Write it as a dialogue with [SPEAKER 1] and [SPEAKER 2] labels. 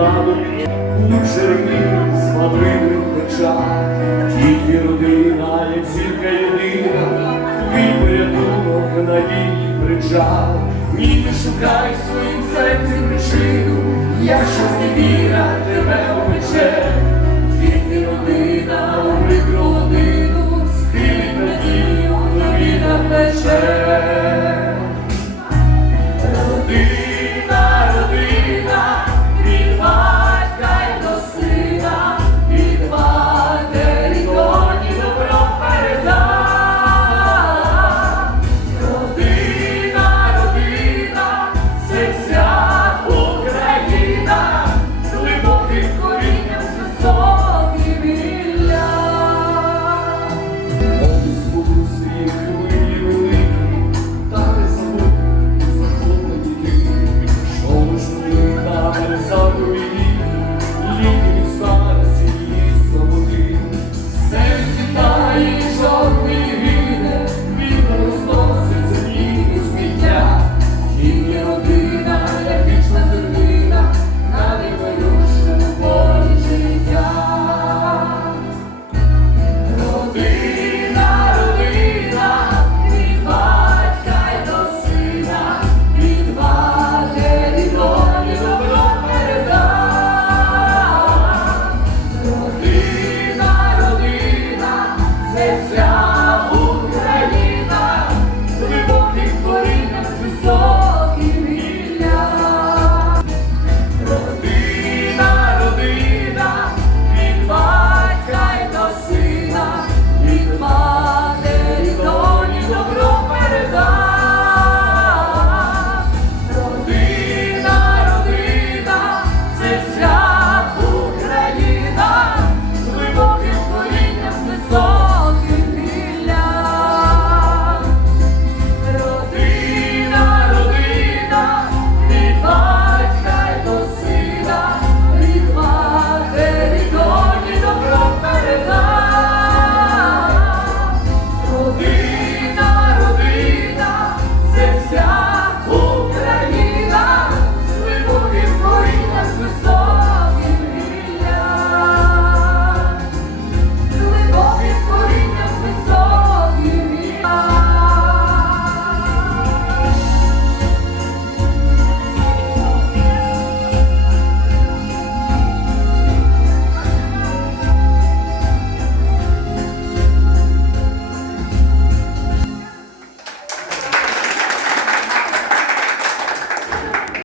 [SPEAKER 1] ладу у з малиною хоча, тільки родина, як зірка єдина, твій порятунок надії причал. Ні, не шукай своїм серцем причину, якщо зневіра тебе обече, тільки родина у прикру годину, скрипить надію тобі на плече. 수